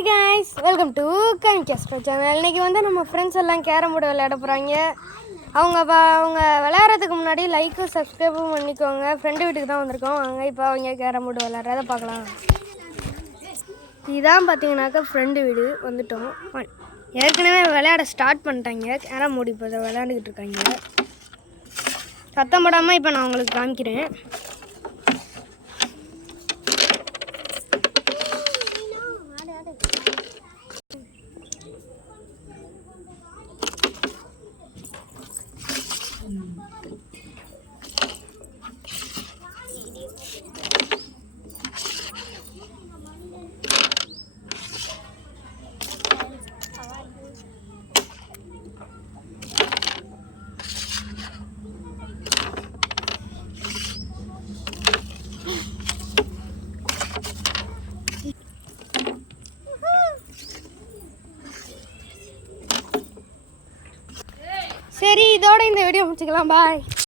Hi guys, welcome to கனிகேஸ்ட்ரோ channel. இன்றைக்கி வந்து நம்ம ஃப்ரெண்ட்ஸ் எல்லாம் கேரம் போர்டு விளையாட போகிறாங்க. அவங்க விளையாடுறதுக்கு முன்னாடி லைக்கும் சப்ஸ்கிரைபும் பண்ணிக்கோங்க. ஃப்ரெண்டு வீட்டுக்கு தான் வந்திருக்கோம். வாங்க இப்போ அவங்க கேரம் போர்டு விளையாடுறத பார்க்கலாம். இதுதான் பார்த்தீங்கன்னாக்கா ஃப்ரெண்டு வீடு வந்துட்டோம். ஏற்கனவே விளையாட ஸ்டார்ட் பண்ணிட்டாங்க. கேரம் போர்டு இப்போ இதை விளையாண்டுக்கிட்டு இருக்காங்க. சத்தம் போடாமல் இப்போ நான் உங்களுக்கு காமிக்கிறேன். சரி, இதோட இந்த வீடியோ முடிச்சுக்கலாம். பாய்.